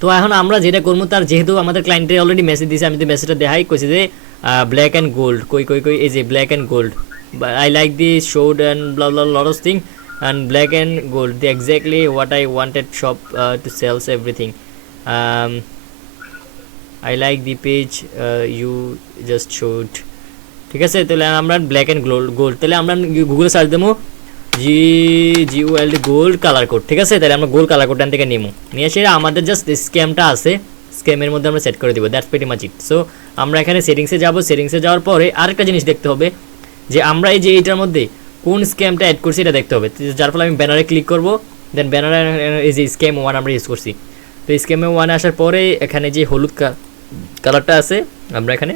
তো এখন আমরা যেটা করবো, তার যেহেতু আমাদের ক্লায়েন্টে অলরেডি মেসেজ দিয়েছে, আমি তো মেসেজটা দেখাই কইছে যে ব্ল্যাক অ্যান্ড গোল্ড, কই কই কই এই যে black and gold, I like the showed and blah blah lot of thing and black and gold the exactly what I wanted shop to sales everything, I like the page you just showed. ঠিক আছে, তাহলে আমরা black and gold, তাহলে আমরা গুগলে search দেবো GULD gold colour code. ঠিক আছে, তাহলে আমরা গোল্ড কালার কোডটান থেকে নিবো, নিয়ে এসে আমাদের জাস্ট স্ক্যামটা আছে, স্ক্যামের মধ্যে আমরা সেট করে দিব। That's pretty much it. So আমরা এখানে সেটিংসে যাব, সেটিংসে যাওয়ার পরে আরেকটা জিনিস দেখতে হবে যে আমরা এই যে এইটার মধ্যে কোন স্ক্যামটা অ্যাড করছি এটা দেখতে হবে। যার ফলে আমি ব্যানারে ক্লিক করবো, দেন ব্যানারে এই যে স্ক্যাম 1 আমরা ইউজ করছি। তো স্ক্যামে 1 আসার পরে এখানে যে হলুদ কালারটা আছে আমরা এখানে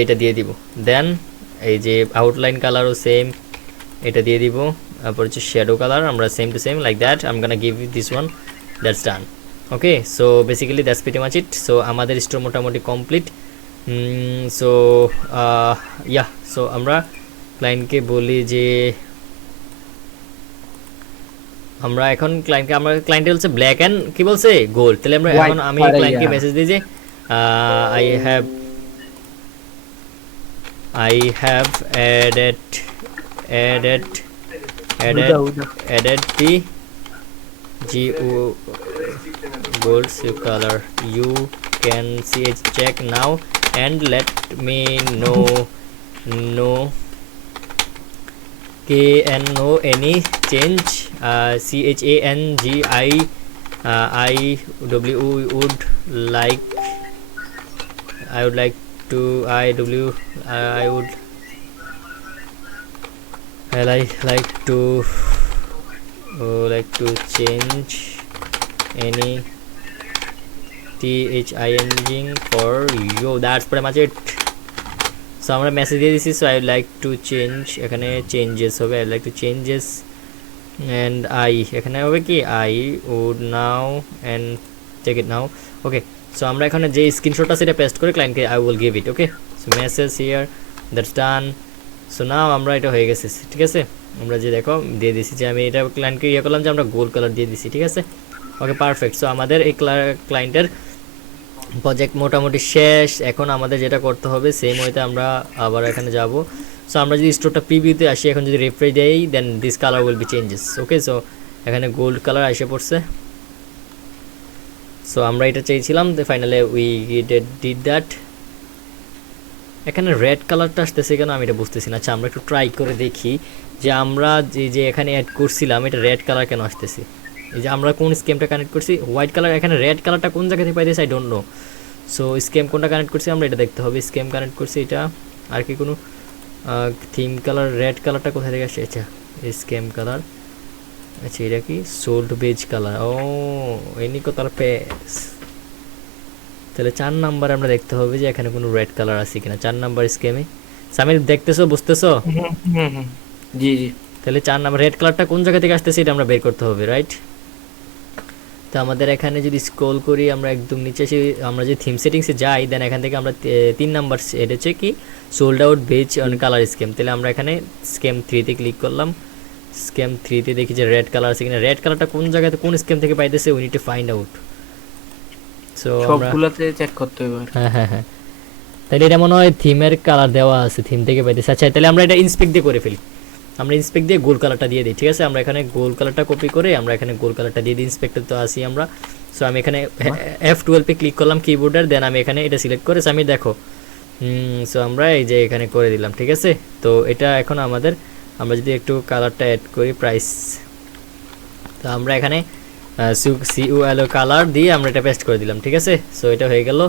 এইটা দিয়ে দিব। দেন এই যে আউটলাইন কালারও সেম, এটা দিয়ে দিব। তারপর হচ্ছে শ্যাডো কালার আমরা same to same like that, I am gonna give you this one, that's done. Okay, so basically that's pretty much it. So আমাদের স্টোর মোটামুটি কমপ্লিট। সো সো আমরা ক্লায়েন্টকে বলি যে আমরা এখন ক্লায়েন্টে বলছে ব্ল্যাক অ্যান্ড কি বলছে গোল্ড, তাহলে আমরা এখন আমি ক্লায়েন্টকে মেসেজ দিই যে I have added the GU gold color. You can check now and let me know any change. CHANGIIW would like I would like to I would like to change any THING for you. That's pretty much it. So আমরা message দিয়ে দিছি, so I would like to change, এখানে changes হবে, I would like to changes and এখানে হবে কি I would now and check it now. Okay, so আমরা এখানে যে স্ক্রিনশটটা সেটা পেস্ট করে ক্লায়েন্টকে I will give it. Okay, so message here, that's done. So now আমরা এটা হয়ে গেছে। ঠিক আছে, আমরা যে দেখো দিয়ে দিছি যে আমি এটা ক্লায়েন্টকে করলাম যে আমরা গোল্ড কালার দিয়ে দিছি। ঠিক আছে, ওকে পারফেক্ট। সো আমাদের এই ক্লায়েন্টের প্রজেক্ট মোটামুটি শেষ। এখন আমাদের যেটা করতে হবে সেম ওয়েতে আমরা আবার এখানে যাব। সো আমরা যদি স্টোরটা প্রিভিউতে আসি, এখন যদি রিফ্রেশ দেই, then this colour will be changes. Okay, so এখানে গোল্ড কালার এসে পড়ছে। সো আমরা এটা চাইছিলাম, ফাইনালি উই ডিড দ্যাট। এখানে রেড কালারটা আসতেছে কেন আমি এটা বুঝতেছি না। আচ্ছা, আমরা একটু ট্রাই করে দেখি যে আমরা যে এখানে অ্যাড করছিলাম এটা রেড কালার কেন আসতেছে। এই যে আমরা কোন স্কেমটা কানেক্ট করছি, হোয়াইট কালার, এখানে রেড কালারটা কোন জায়গা থেকে পাইতেছে I don't know. So scam কোনটা কানেক্ট করছি আমরা এটা দেখতে হবে। স্কেম কানেক্ট করছি এটা, আর কি কোনো থিম কালার, রেড কালারটা কোথা থেকে আসছে? আচ্ছা, স্কেম কালার, আচ্ছা এটা কি সোল্ড বেজ কালার, ও এনি কোথার পেস। তাহলে 4 নাম্বার আমরা দেখতে হবে যে এখানে কোনো রেড কালার আছে কিনা 4 নাম্বার স্কেমে। সামির দেখতেছো, বুঝতেছো? জি জি। তাহলে 4 নাম্বার রেড কালারটা কোন জায়গা থেকে আসতেছে এটা আমরা বের করতে হবে, রাইট? তো আমাদের এখানে যদি স্ক্রল করি আমরা একদম নিচে এসে আমরা যদি থিম সেটিংসে যাই, দেন এখান থেকে আমরা 3 নাম্বার এটা হচ্ছে কি sold out base on colour scheme. তাহলে আমরা এখানে স্কেম 3 তে ক্লিক করলাম। স্কেম 3 তে দেখি যে রেড কালার আছে কিনা। রেড কালারটা কোন জায়গাতে কোন স্কেম থেকে পাইতেছে we need to find out. So সবগুলোতে চেক করতে হবে। হ্যাঁ, তাহলে এটা মনে হয় থিমের কালার দেওয়া আছে, থিম থেকে পাইতেছে। আচ্ছা, তাহলে আমরা এটা ইন্সপেক্ট দিয়ে করে ফেলি। আমরা ইন্সপেক্ট দিয়ে গোল্ড কালারটা দিয়ে দিই। ঠিক আছে, আমরা এখানে গোল্ড কালারটা কপি করে আমরা এখানে গোল্ড কালারটা দিয়ে দিই। ইন্সপেক্টর তো আসি আমরা। সো আমি এখানে F12 পে ক্লিক করলাম কিবোর্ডের, দেন আমি এখানে এটা সিলেক্ট করে আমি দেখো সো আমরা এই যে এখানে করে দিলাম। ঠিক আছে, তো এটা এখন আমাদের, আমরা যদি একটু কালারটা অ্যাড করি প্রাইস, তো আমরা এখানে CUL কালার দিয়ে আমরা এটা পেস্ট করে দিলাম। ঠিক আছে, সো এটা হয়ে গেল।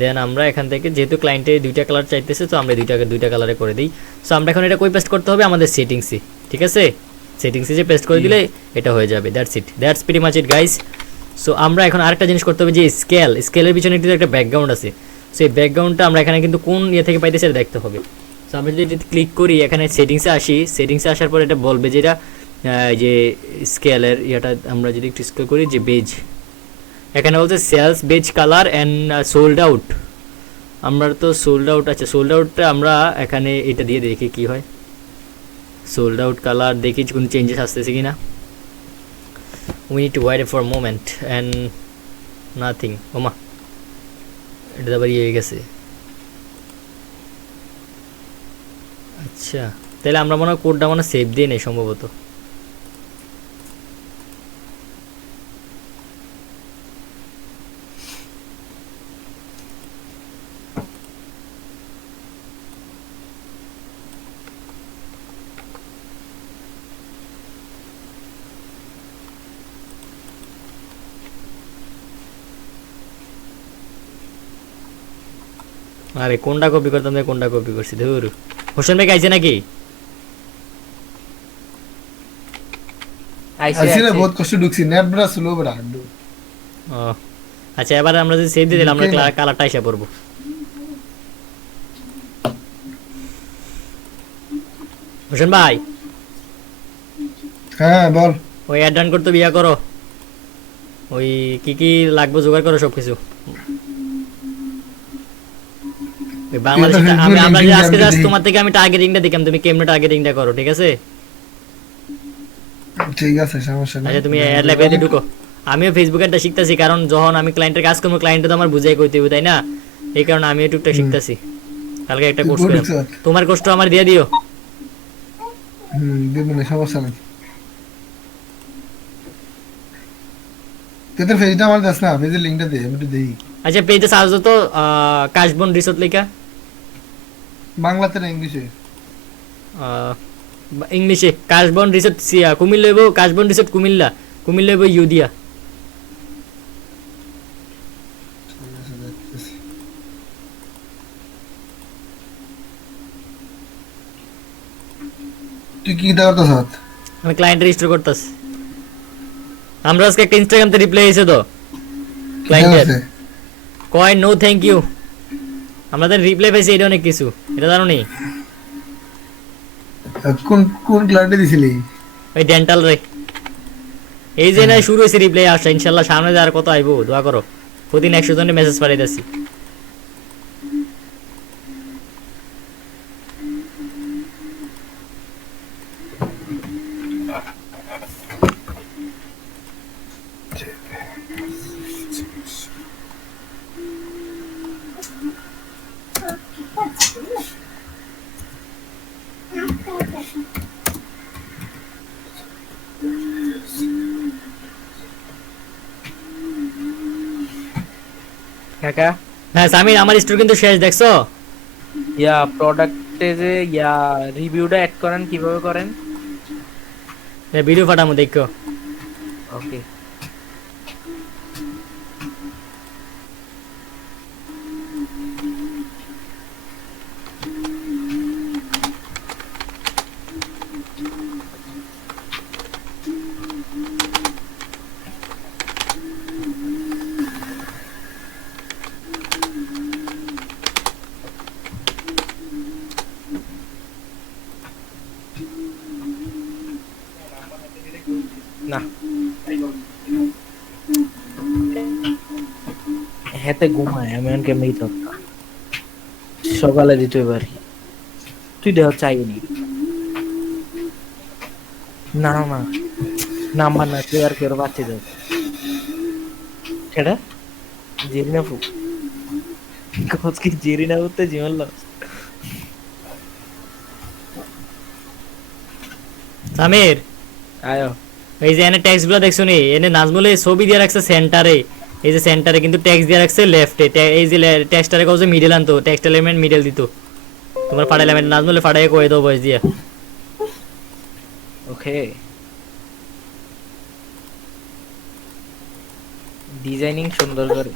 দেন আমরা এখান থেকে যেহেতু ক্লায়েন্টে দুইটা কালার চাইতেছে, তো আমরা দুইটা কালারে করে দিই। সো আমরা এখন এটা কই পেস্ট করতে হবে? আমাদের সেটিংসে। ঠিক আছে, সেটিংসে যে পেস্ট করে দিলে এটা হয়ে যাবে। That's it, that's pretty much it guys. So আমরা এখন আরেকটা জিনিস করতে হবে যে স্কেলের পিছনে একটা ব্যাকগ্রাউন্ড আছে। সো এই ব্যাকগ্রাউন্ডটা আমরা এখানে কিন্তু কোন ইয়ে থেকে পাইতেছে এটা দেখতে হবে। সো আমরা যদি ক্লিক করি এখানে সেটিংসে আসি, সেটিংসে আসার পর এটা বলবে যে এটা যে স্কেলের ইয়েটা আমরা যদি একটু স্ক্রল করি যে বেজ, এখানে বলছে sales base colour and sold out. আমরা তো সোল্ড আউট, আচ্ছা সোল্ড আউটটা আমরা এখানে এটা দিয়ে দেখি কি হয়। সোল্ড আউট কালার দেখি কোন চেঞ্জেস আসতেছে কিনা। we need to wait for a moment and nothing. ওমা এটা তো আবার ইয়ে হয়ে গেছে। আচ্ছা তাহলে আমরা মনে হয় কোডটা মনে সেভ দিয়ে নেই সম্ভবত। আরে কোনটা কপি করতাম না কোনটা কপি করছি ধুর। হোসেন ভাই আইছে নাকি? আইসে আসলে আইসে। বহুত কষ্ট ঢুকছি নেট বড় স্লো বড় হাড্ডু ও আচ্ছা এবার আমরা যদি সেভ দিয়ে দিলাম আমরা কালারটা এসে পড়বো। হোসেন ভাই হ্যাঁ বল ওই অ্যাড ডান করতে বিয়া করো, ওই কি কি লাগবে জোগাড় করো সবকিছু। ওই বাংলাদেশে আমরা যে আজকে জাস্ট তোমার থেকে আমি টার্গেটিংটা দেখলাম, তুমি কেমনে টার্গেটিংটা করো, ঠিক আছে? ঠিক আছে সমস্যা নেই। আচ্ছা তুমি অ্যাড লাইব্রেরিতে ঢুকো। আমিও ফেসবুকে একটা শিখতেছি, কারণ যখন আমি ক্লায়েন্টের কাজ করবো ক্লায়েন্টে তো আমার বুঝাই কইতে হবে তাই না, এই কারণে আমিও টুকটাক শিখতেছি। কালকে একটা কোর্স করলাম, তোমার কোর্সটা আমার দিয়ে দিও। দেব না সমস্যা নেই। তোদের ফেসটা আমার দাস না, ফেসের লিংকটা দে আমি একটু দেই। আচ্ছা পেজে সার্চ দাও তো কাশবন রিসোর্ট লেখা, বাংলাতে না ইংলিশে? ইংলিশে কাশবন রিসোর্ট কুমিল্লা হইব, কাশবন রিসোর্ট কুমিল্লা, কুমিল্লা হইব ইউদিয়া। তুই কি দাও তো সাথ? আমি ক্লায়েন্ট রেজিস্টার করতেছি। আমরা আজকে একটা ইনস্টাগ্রামতে রিপ্লাই এসে তো ক্লায়েন্টের কয় নো থ্যাংক ইউ, আমাদের রিপ্লাই পাইছে, এটা অনেক কিছু, এটা জানো নি? কোন কোন ক্লায়েন্টে দিছিলি? ওই ডেন্টাল রে, এই যে না শুরু হয়েছে রিপ্লাই আসা, ইনশাল্লাহ সামনে যে আর কত আইবো দোয়া করো। প্রতিদিন 100 জনের মেসেজ পাঠাইতেছি। কাকা হ্যাঁ সামির, আমার স্টোর কিন্তু শেষ, দেখছো? ইয়া প্রোডাক্টে যে ইয়া রিভিউটা অ্যাড করেন কিভাবে করেন? ভিডিও পাঠামো দেখো। ওকে না হেতে ঘুমায় আমি অন কেমনি তো সকালে দিতে পারি তুই দেহ চাইনি না না নাম্বার না তুই আর কেউ পাচ্ছি দেব কেডা জেরিনা ফু কোচ কি জেরিনা উঠতে জীবন লস সামির আয়ো এই যে এনে ট্যাক্স গুলো দেখছো নি, এনে নাজমুলে ছবি দিয়ে রাখছে সেন্টারে, এই যে সেন্টারে কিন্তু ট্যাক্স দিয়ে রাখছে লেফটে, এই যে ট্যাক্সটারে কাউকে মিডল আনতো, ট্যাক্স এলিমেন্ট মিডল দিত। তোমার ফাড়া এলিমেন্ট নাজমুলে ফাড়াই কই দাও বয়স দিয়া। ওকে ডিজাইনিং সুন্দর করে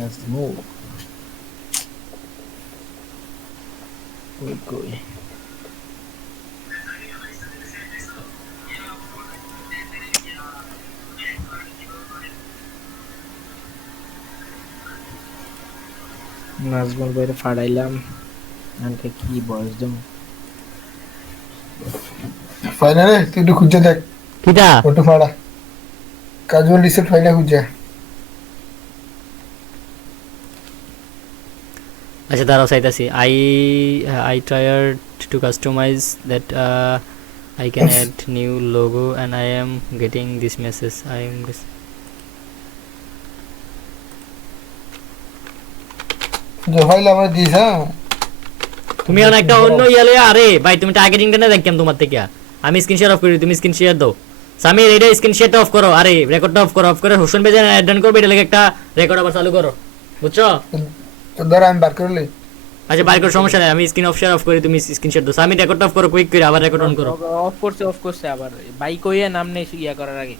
Let's move. Koi. নাজমুল ভাইরে ফাড়াইলাম আনকে কি বয়স দেব ফাইনালে তুই একটু খুঁজে দেখ কিটা ফটো ফাড়া কাজুয়াল রিসেট ফাইলে খুঁজে আচ্ছা দাঁড়াও চাইতাছি I tried to customize that I can add new logo and I am getting this message I am যে ফাইল আমার দিস হ্যাঁ তুমি এখন একটা অন্য ইয়ালে আরে ভাই তুমি টার্গেটিংটা না দেখতাম তোমার থেকে আমি স্ক্রিন শেয়ার অফ করি তুমি স্ক্রিন শেয়ার দাও সামির এটা স্ক্রিন শেয়ারটা অফ করো আরে রেকর্ডটা অফ করে হোসেন বেজান অ্যাড ডান করবে এটা লাগে একটা রেকর্ড আবার চালু করো বুঝছো তো ধর আমি বার করলে আচ্ছা বাইর করার সমস্যা নাই আমি স্ক্রিন অফ শেয়ার অফ করি তুমি স্ক্রিন শেয়ার দাও সামির রেকর্ডটা অফ করো কুইক করে আবার রেকর্ড অন করো অফ করছে আবার বাইক হইয়া নাম নেই ইয়া করার আগে